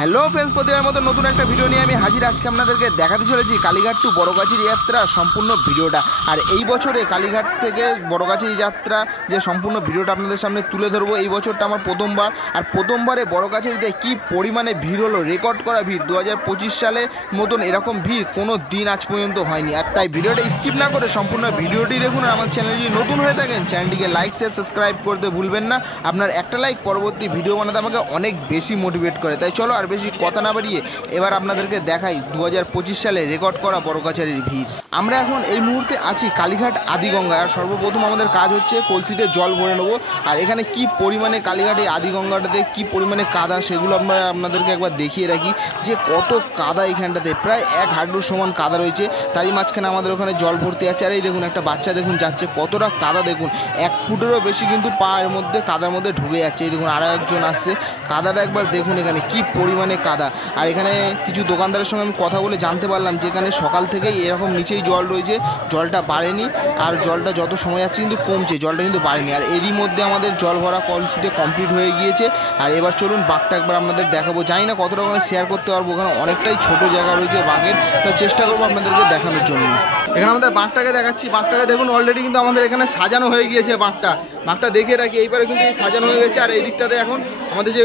Hello friends, প্রতিবার মতো নতুন একটা ভিডিও নিয়ে আমি হাজির। আজকে আপনাদেরকে দেখাতে চলেছি কালীঘাট টু বড়গাছির যাত্রা সম্পূর্ণ ভিডিওটা। আর এই বছরে কালীঘাট থেকে বড়গাছির যাত্রা যে সম্পূর্ণ ভিডিওটা আপনাদের সামনে তুলে ধরবো। এই বছরটা আমার প্রথমবার, আর প্রথমবারে বড়গাছিতে কী পরিমাণে ভিড় হলো, রেকর্ড করা ভিড়। 2025 সালে মতন এরকম ভিড় কোনো দিন আজ পর্যন্ত হয়নি। আর তাই ভিডিওটা স্কিপ না করে সম্পূর্ণ ভিডিওটি দেখুন। আর আমার চ্যানেল যদি নতুন হয়ে থাকেন চ্যানেলটিকে লাইক শেয়ার সাবস্ক্রাইব করতে ভুলবেন না। আপনার একটা লাইক পরবর্তী ভিডিও বানাতে আমাকে অনেক বেশি মোটিভেট করে। তাই চলো আর বেশি কথা না বাড়িয়ে এবার আপনাদেরকে দেখাই 2025 সালে রেকর্ড করা বড়গাছির ভিড়। আমরা এখন এই মুহূর্তে আছি কালীঘাট আদিগঙ্গায়। আর সর্বপ্রথম আমাদের কাজ হচ্ছে কলসিতে জল ভরে নেবো। আর এখানে কি পরিমাণে কালীঘাট এই আদিগঙ্গাটাতে কি পরিমাণে কাদা সেগুলো আমরা আপনাদেরকে একবার দেখিয়ে রাখি যে কত কাদা এখানটাতে। প্রায় 1 হাঁটুর সমান কাদা রয়েছে। তারই মাঝখানে আমাদের ওখানে জল ভর্তি আছে। আর এই দেখুন একটা বাচ্চা দেখুন যাচ্ছে, কতটা কাদা দেখুন, 1 ফুটেরও বেশি কিন্তু পায়ের মধ্যে কাদার মধ্যে ঢুকে যাচ্ছে। এই দেখুন আরও একজন আসছে, কাদাটা একবার দেখুন এখানে কি পরিমাণে কাদা। আর এখানে কিছু দোকানদারের সঙ্গে আমি কথা বলে জানতে পারলাম যে এখানে সকাল থেকেই এরকম নিচেই জল রয়েছে, জলটা বাড়েনি। আর জলটা যত সময় যাচ্ছে কিন্তু কমছে, জলটা কিন্তু বাড়েনি। আর এরই মধ্যে আমাদের জল ভরা কলসিতে কমপ্লিট হয়ে গিয়েছে। আর এবার চলুন বাঘটা একবার আপনাদের দেখাবো। জানি না কত রকমের শেয়ার করতে পারবো, ওখানে অনেকটাই ছোট জায়গা রয়েছে বাঘের, তো চেষ্টা করবো আপনাদেরকে দেখানোর জন্য। এখানে আমাদের বাঘটাকে দেখাচ্ছি। বাঘটাকে দেখুন অলরেডি কিন্তু আমাদের এখানে সাজানো হয়ে গিয়েছে। বাঘটা দেখে রাখি, এইবারে কিন্তু সাজানো হয়ে গেছে। আর এই দিকটাতে এখন আমাদের যে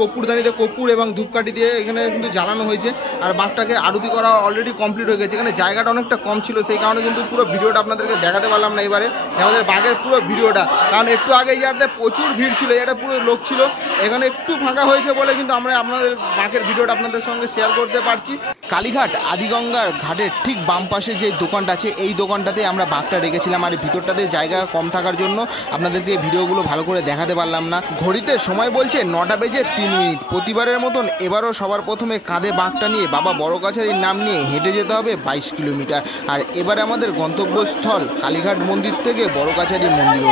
কর্পূরদানিতে কর্পূর এবং ধূপকাঠি দিয়ে এখানে কিন্তু জ্বালানো হয়েছে। আর বাঘটাকে আরতি করা অলরেডি কমপ্লিট হয়ে গেছে। এখানে জায়গাটা অনেকটা কম ছিল, সেই কারণে কিন্তু পুরো ভিডিওটা আপনাদেরকে দেখাতে পারলাম না এবারে আমাদের বাঘের পুরো ভিডিওটা। কারণ একটু আগে এই জায়গাতে প্রচুর ভিড় ছিল, এটা পুরো লোক ছিল। এখানে একটু ফাঁকা হয়েছে বলে কিন্তু আমরা আপনাদের বাঘের ভিডিওটা আপনাদের সঙ্গে শেয়ার করতে পারছি। কালীঘাট আদিগঙ্গার ঘাটের ঠিক বাম পাশে যে দোকানটা আছে, এই দোকানটাতে আমরা বাঘটা রেখেছিলাম। আর ভিতরটাতে জায়গা কম থাকার জন্য আপনাদেরকে ভিডিওগুলো ভালো করে দেখাতে পারলাম না। ঘড়িতে সময় বলছে 9টা বেজে 3 মিনিট। প্রতিবারের মতন এবারও সবার প্রথমে কাঁধে বাঘটা নিয়ে বাবা বড়গাছির নাম নিয়ে হেঁটে যেতে হবে 22 কিলোমিটার। আর এবারে আমাদের গন্তব্যস্থল কালীঘাট মন্দির থেকে বড়গাছি মন্দির।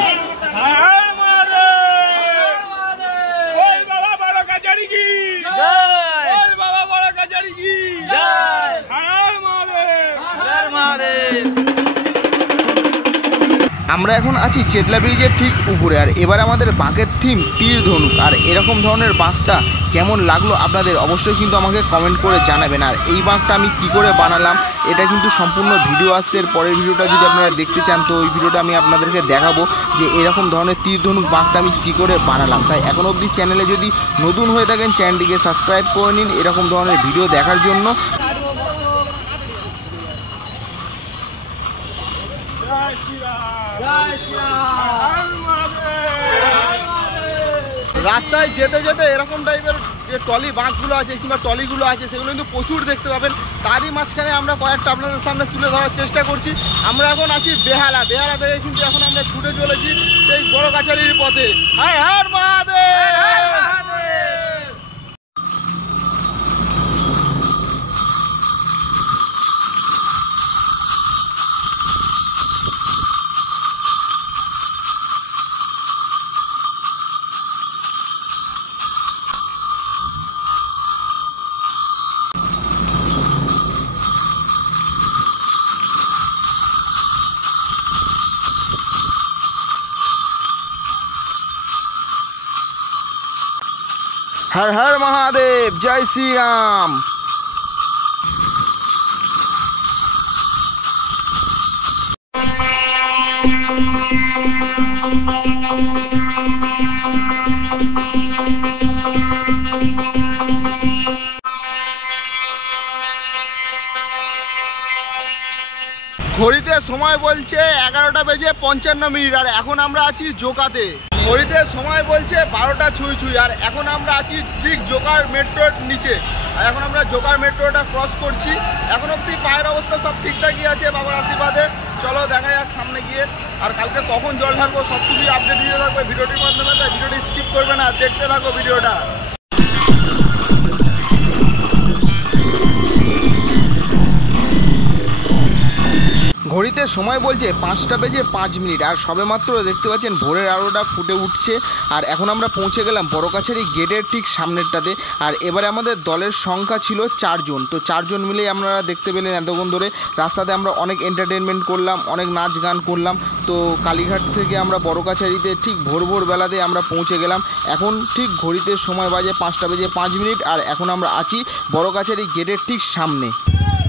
আমরা এখন আছি চেতলা ব্রিজের ঠিক উপরে। আর এবার আমাদের বাঘের থিম তীর ধনুক। আর এরকম ধরনের বাঘটা কেমন লাগলো আপনাদের অবশ্যই কিন্তু আমাকে কমেন্ট করে জানাবেন। আর এই বাঘটা আমি কি করে বানালাম এটা কিন্তু সম্পূর্ণ ভিডিও আসছে। এর পরের ভিডিওটা যদি আপনারা দেখতে চান তো ওই ভিডিওটা আমি আপনাদেরকে দেখাবো যে এরকম ধরনের তীর ধনুক বাঘটা আমি কী করে বানালাম। তাই এখন অবধি চ্যানেলে যদি নতুন হয়ে থাকেন চ্যানেলটিকে সাবস্ক্রাইব করে নিন এরকম ধরনের ভিডিও দেখার জন্য। রাস্তায় যেতে যেতে এরকম টাইপের যে টলি বাঁকগুলো আছে কিংবা টলিগুলো আছে সেগুলো কিন্তু প্রচুর দেখতে পাবেন। তারই মাঝখানে আমরা কয়েকটা আপনাদের সামনে তুলে ধরার চেষ্টা করছি। আমরা এখন আছি বেহালা থেকে কিন্তু এখন আমরা ছুটে চলেছি সেই বড়গাছির পথে। হর হর মহাদেব। हर हर महादेव, जय श्री राम। ঘড়িতে সময় বলছে 11টা বেজে 55 মিনিট। আর এখন আমরা আছি জোকাতে। ঘড়িতে সময় বলছে 12টা ছুঁই। আর এখন আমরা আছি ঠিক জোকার মেট্রোর নিচে। আর এখন আমরা জোকার মেট্রোটা ক্রস করছি। এখন অবধি পায়ের অবস্থা সব ঠিকঠাকই আছে বাবার আশীর্বাদে। চলো দেখা যাক সামনে গিয়ে। আর কালকে কখন জল ঢালবো সব কিছুই আপডেট দিতে থাকবে ভিডিওটির মাধ্যমে। তাই ভিডিওটি স্কিপ করবে না, দেখতে থাকো ভিডিওটা। ঘড়িতে ঘড়িতে সময় বলছে 5:05 আর সবেমাত্র দেখতে পাচ্ছেন ভোরের আলোটা ফুটে উঠছে। আর এখন আমরা পৌঁছে গেলাম বড়কাছারি গেটের ঠিক সামনেরটাতে। আর এবারে আমাদের দলের সংখ্যা ছিল 4 জন। তো 4 জন মিলেই আপনারা দেখতে পেলেন এতক্ষণ ধরে রাস্তাতে আমরা অনেক এন্টারটেনমেন্ট করলাম, অনেক নাচ গান করলাম। তো কালীঘাট থেকে আমরা বড়কাছারিতে ঠিক ভোর বেলাতে আমরা পৌঁছে গেলাম। এখন ঠিক ঘড়িতে সময় বাজে 5:05 আর এখন আমরা আছি বড়কাছারি গেটের ঠিক সামনে।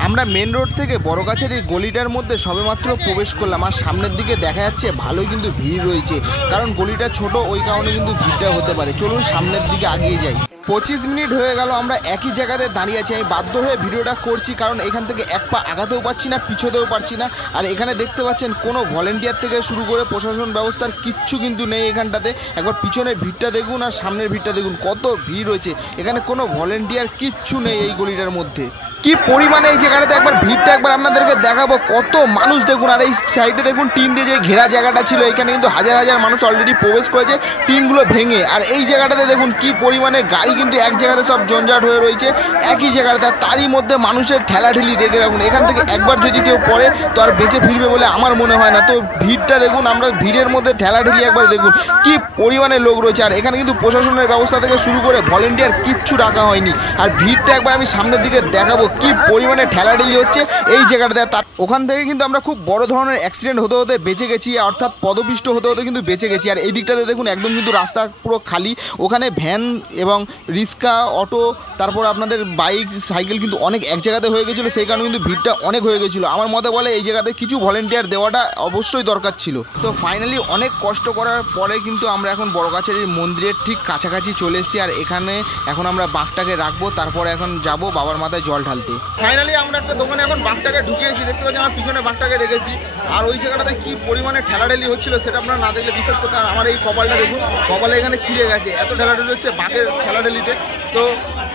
আমরা মেন রোড থেকে বড়কাছারি গলিটার মধ্যে সবেমাত্র প্রবেশ করলাম। আর সামনের দিকে দেখা যাচ্ছে ভালোই কিন্তু ভিড় রয়েছে, কারণ গলিটা ছোট, ওই কারণে কিন্তু ভিড়টা হতে পারে। চলুন সামনের দিকে আগিয়ে যাই। 25 মিনিট হয়ে গেল আমরা একই জায়গাতে দাঁড়িয়ে আছি। আমি বাধ্য হয়ে ভিডিওটা করছি, কারণ এখান থেকে এক পা আগাতেও পারছি না, পিছোতেও পারছি না। আর এখানে দেখতে পাচ্ছেন কোনো ভলেন্টিয়ার থেকে শুরু করে প্রশাসন ব্যবস্থার কিচ্ছু কিন্তু নেই এখানটাতে। একবার পিছনের ভিড়টা দেখুন আর সামনের ভিড়টা দেখুন, কত ভিড় রয়েছে। এখানে কোনো ভলেন্টিয়ার কিচ্ছু নেই এই গলিটার মধ্যে। কি পরিমাণে এই জায়গাটাতে একবার ভিড়টা একবার আপনাদেরকে দেখাবো, কত মানুষ দেখুন। আর এই সাইডে দেখুন টিন দিয়ে যে ঘেরা জায়গাটা ছিল, এখানে কিন্তু হাজার হাজার মানুষ অলরেডি প্রবেশ করেছে টিনগুলো ভেঙে। আর এই জায়গাটাতে দেখুন কি পরিমাণে গাড়ি কিন্তু এক জায়গাতে সব জঞ্জাট হয়ে রয়েছে একই জায়গাতে। তারই মধ্যে মানুষের ঠেলাঠেলি দেখে রাখুন। এখান থেকে একবার যদি কেউ পড়ে তো আর বেঁচে ফিরবে বলে আমার মনে হয় না। তো ভিড়টা দেখুন, আমরা ভিড়ের মধ্যে ঠেলাঠেলি একবার দেখুন কি পরিমাণে লোক রয়েছে। আর এখানে কিন্তু প্রশাসনের ব্যবস্থা থেকে শুরু করে ভলেন্টিয়ার কিচ্ছু রাখা হয়নি। আর ভিড়টা একবার আমি সামনের দিকে দেখাবো কি পরিমাণে ঠেলাঠেলি হচ্ছে এই জায়গাটাতে। তার ওখান থেকে কিন্তু আমরা খুব বড় ধরনের অ্যাক্সিডেন্ট হতে হতে বেঁচে গেছি, অর্থাৎ পদপিষ্ট হতে হতে কিন্তু বেঁচে গেছি। আর এই দিকটাতে দেখুন একদম কিন্তু রাস্তা পুরো খালি। ওখানে ভ্যান এবং রিক্সা, অটো, তারপর আপনাদের বাইক, সাইকেল কিন্তু অনেক এক জায়গাতে হয়ে গেছিলো, সেই কারণে কিন্তু ভিড়টা অনেক হয়ে গেছিলো। আমার মতে বলে এই জায়গাতে কিছু ভলেন্টিয়ার দেওয়াটা অবশ্যই দরকার ছিল। তো ফাইনালি অনেক কষ্ট করার পরে কিন্তু আমরা এখন বড়কাছারির মন্দিরের ঠিক কাছাকাছি চলে এসেছি। আর এখানে এখন আমরা বাঘটাকে রাখবো, তারপরে এখন যাব বাবার মাথায় জল ঢালতে। ফাইনালি আমরা একটা দোকানে এখন বাঘটাকে ঢুকিয়েছি, দেখতে পাচ্ছি আমার পিছনে বাঘটাকে রেখেছি। আর ওই জায়গাটাতে কি পরিমাণে ঠেলাঠেলি হচ্ছিল সেটা আপনারা না দেখলে বিশ্বাস করতে। আমার এই কপালটা দেখুন, কপালে এখানে ছিঁড়ে গেছে, এত ঠেলাঠেলি হচ্ছে বাঘের ঠেলাঠেলিতে। তো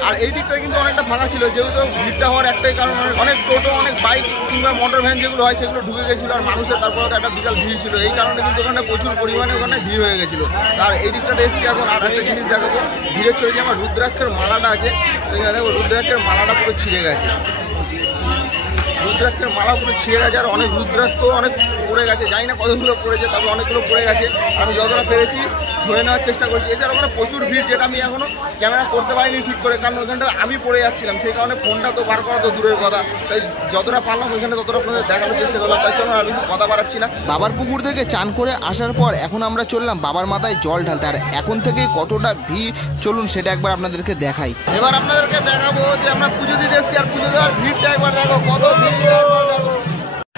আর এই দিকটায় কিন্তু অনেকটা ফাঁকা ছিল, যেহেতু ভিড়টা হওয়ার একটাই কারণ অনেক টোটো, অনেক বাইক কিংবা মোটর ভ্যান যেগুলো হয় সেগুলো ঢুকে গেছিলো। আর মানুষের তারপরে একটা বিশাল ভিড় ছিল, এই কারণে কিন্তু ওখানে প্রচুর পরিমাণে ওখানে ভিড় হয়ে গেছিলো। আর এই দিকটাতে এসেছি এখন। আর একটা জিনিস দেখাবো, ভিড়ের চলে যে আমার রুদ্রাক্ষের মালাটা আছে, দেখো রুদ্রাক্ষের মালাটা পুরো ছিঁড়ে গেছে। রুদ্রাক্ষের মালা পুরো ছিঁড়ে গেছে। আর অনেক রুদ্রাক্ষ অনেক পড়ে গেছে, জানি না কতগুলো পড়েছে, তারপর অনেকগুলো পড়ে গেছে। আমি যতটা পেরেছি ধরে নেওয়ার চেষ্টা করছি। এছাড়া ওখানে প্রচুর ভিড়, যেটা আমি এখনও ক্যামেরা করতে পারিনি ঠিক করে, কারণ ওইখানটা আমি পড়ে যাচ্ছিলাম, সেই কারণে ফোনটা তো বার করা তো দূরের কথা। তাই যতটা পারলাম ওইখানে ততটা আপনাদের দেখানোর চেষ্টা করলাম। তাই জন্য আমি কথা বাড়াচ্ছি না। বাবার পুকুর থেকে চান করে আসার পর এখন আমরা চললাম বাবার মাথায় জল ঢালতে। আর এখন থেকে কতটা ভিড় চলুন সেটা একবার আপনাদেরকে দেখাই। এবার আপনাদেরকে দেখাবো যে আমরা পুজো দিতে এসেছি, আর পুজো দেওয়ার ভিড়টা একবার দেখো, কত ভিড়।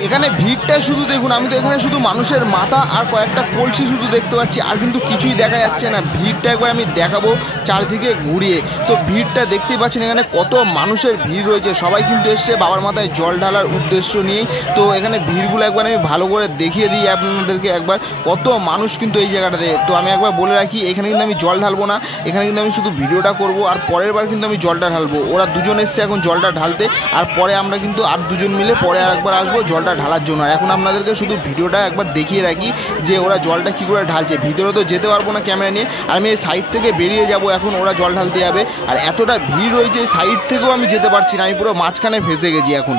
এখানে ভিড়টা শুধু দেখুন, আমি তো এখানে শুধু মানুষের মাথা আর কয়েকটা কলসি শুধু দেখতে পাচ্ছি, আর কিন্তু কিছুই দেখা যাচ্ছে না। ভিড়টা একবার আমি দেখাবো চারদিকে ঘুরিয়ে। তো ভিড়টা দেখতেই পাচ্ছেন, এখানে কত মানুষের ভিড় রয়েছে, সবাই কিন্তু এসছে বাবার মাথায় জল ঢালার উদ্দেশ্য নিয়েই। তো এখানে ভিড়গুলো একবার আমি ভালো করে দেখিয়ে দিই আপনাদেরকে একবার, কত মানুষ কিন্তু এই জায়গাটাতে। তো আমি একবার বলে রাখি, এখানে কিন্তু আমি জল ঢালবো না, এখানে কিন্তু আমি শুধু ভিডিওটা করব। আর পরের বার কিন্তু আমি জলটা ঢালবো। ওরা দুজন এসছে এখন জলটা ঢালতে, আর পরে আমরা কিন্তু আর দুজন মিলে পরে আর একবার আসবো জলটা ঢালার জন্য। আর এখন আপনাদেরকে শুধু ভিডিওটা একবার দেখিয়ে রাখি যে ওরা জলটা কী করে ঢালছে। ভিতরে তো যেতে পারবো না ক্যামেরা নিয়ে, আর আমি এই সাইড থেকে বেরিয়ে যাব, এখন ওরা জল ঢালতে যাবে। আর এতটা ভিড় রয়েছে, সাইড থেকেও আমি যেতে পারছি না, আমি পুরো মাঝখানে ফেঁসে গেছি। এখন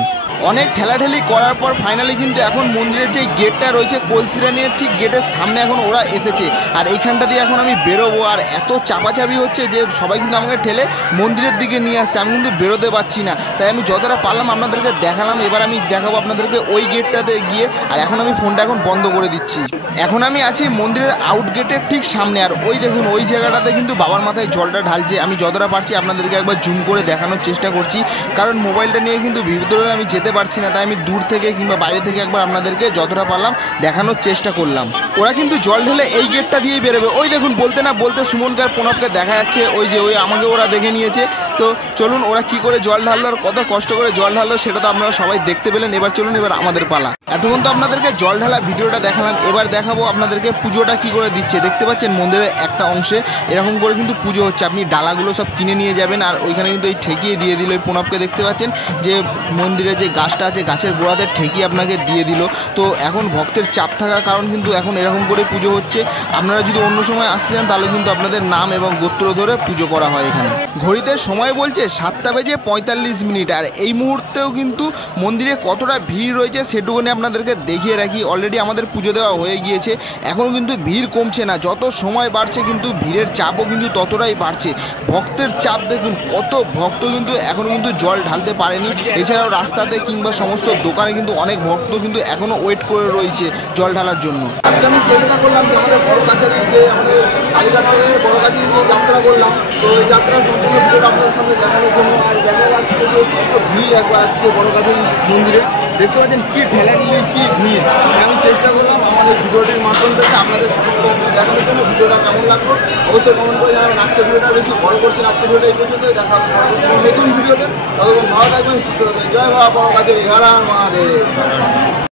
অনেক ঠেলাঠেলি করার পর ফাইনালি কিন্তু এখন মন্দিরের যে গেটটা রয়েছে কলসিরানির ঠিক গেটের সামনে এখন ওরা এসেছে। আর এইখানটা দিয়ে এখন আমি বেরোবো। আর এত চাপাচাপি হচ্ছে যে সবাই কিন্তু আমাকে ঠেলে মন্দিরের দিকে নিয়ে আসছে, আমি কিন্তু বেরোতে পারছি না। তাই আমি যতটা পারলাম আপনাদেরকে দেখালাম। এবার আমি দেখাবো আপনাদেরকে ওই গেটটাতে গিয়ে। আর এখন আমি ফোনটা এখন বন্ধ করে দিচ্ছি। এখন আমি আছি মন্দিরের আউট গেটের ঠিক সামনে। আর ওই দেখুন ওই জায়গাটাতে কিন্তু বাবার মাথায় জলটা ঢালছে। আমি যতটা পারছি আপনাদেরকে একবার জুম করে দেখানোর চেষ্টা করছি, কারণ মোবাইলটা নিয়ে কিন্তু ভিতরে আমি যেতে পারছি না। তাই আমি দূর থেকে কিংবা বাইরে থেকে একবার আপনাদেরকে যতটা পারলাম দেখানোর চেষ্টা করলাম। ওরা কিন্তু জল ঢেলে এই গেটটা দিয়েই বেরোবে। ওই দেখুন বলতে না বলতে সুমনকে আর প্রণবকে দেখা যাচ্ছে, ওই যে ওই আমাকে ওরা দেখে নিয়েছে। তো চলুন ওরা কি করে জল ঢাললো আর কত কষ্ট করে জল ঢাললো সেটা তো আপনারা সবাই দেখতে পেলেন। এবার চলুন, এবার আমাদের পালা। এতক্ষণ তো আপনাদেরকে জল ঢালা ভিডিওটা দেখালাম, এবার দেখাবো আপনাদেরকে পুজোটা কি করে দিচ্ছে। দেখতে পাচ্ছেন মন্দিরের একটা অংশে এরকম করে কিন্তু পুজো হচ্ছে। আপনি ডালাগুলো সব কিনে নিয়ে যাবেন। আর ওইখানে কিন্তু এই ঠেকিয়ে দিয়ে দিল, ওই প্রণবকে দেখতে পাচ্ছেন যে মন্দিরে যে গাছটা আছে গাছের গোড়াতে ঠেকিয়ে আপনাকে দিয়ে দিল। তো এখন ভক্তের চাপ থাকার কারণ কিন্তু এখন এরকম করে পুজো হচ্ছে। আপনারা যদি অন্য সময় আসতে চান তাহলে কিন্তু আপনাদের নাম এবং গোত্র ধরে পুজো করা হয়। এখানে ঘড়িতে সময় সময় বলছে 7:45 আর এই মুহূর্তেও কিন্তু মন্দিরে কতটা ভিড় রয়েছে সেটুকুনি আপনাদেরকে দেখিয়ে রাখি। অলরেডি আমাদের পুজো দেওয়া হয়ে গিয়েছে, এখনও কিন্তু ভিড় কমছে না। যত সময় বাড়ছে কিন্তু ভিড়ের চাপও কিন্তু ততটাই বাড়ছে। ভক্তের চাপ দেখুন, কত ভক্ত কিন্তু এখনও কিন্তু জল ঢালতে পারেনি। এছাড়াও রাস্তাতে কিংবা সমস্ত দোকানে কিন্তু অনেক ভক্ত কিন্তু এখনও ওয়েট করে রয়েছে জল ঢালার জন্য। আজকে আমি চেষ্টা করলাম যে আমাদের বড়গাছির যে আমাদের কালীঘাট থেকে বড়গাছির যে যাত্রা করলাম, তো এই যাত্রা সম্পূর্ণ ভিডিওটা আপনাদের সামনে দেখানোর জন্য। আর দেখা যাচ্ছে যে কত ভিড় একবার আজকে বড়গাছির মন্দিরে দেখতে পাচ্ছেন কি ঠেলাঠেলি কি ভিড়। আমি চেষ্টা করলাম আমাদের ভিডিওটির মাধ্যম থেকে আপনাদের সমস্ত দেখানোর জন্য। ভিডিওটা কেমন লাগলো অবশ্যই কমেন্ট করে জানাবেন। আজকে ভিডিওটা বেশি বড় করছেন, আজকে ভিডিওটা এই পর্যন্ত দেখা হবে নতুন ভিডিওতে। ততক্ষণ ভালো থাকবেন, সুস্থ থাকবেন। জয় বাবা বড়গাছির, হর হর মহাদেব।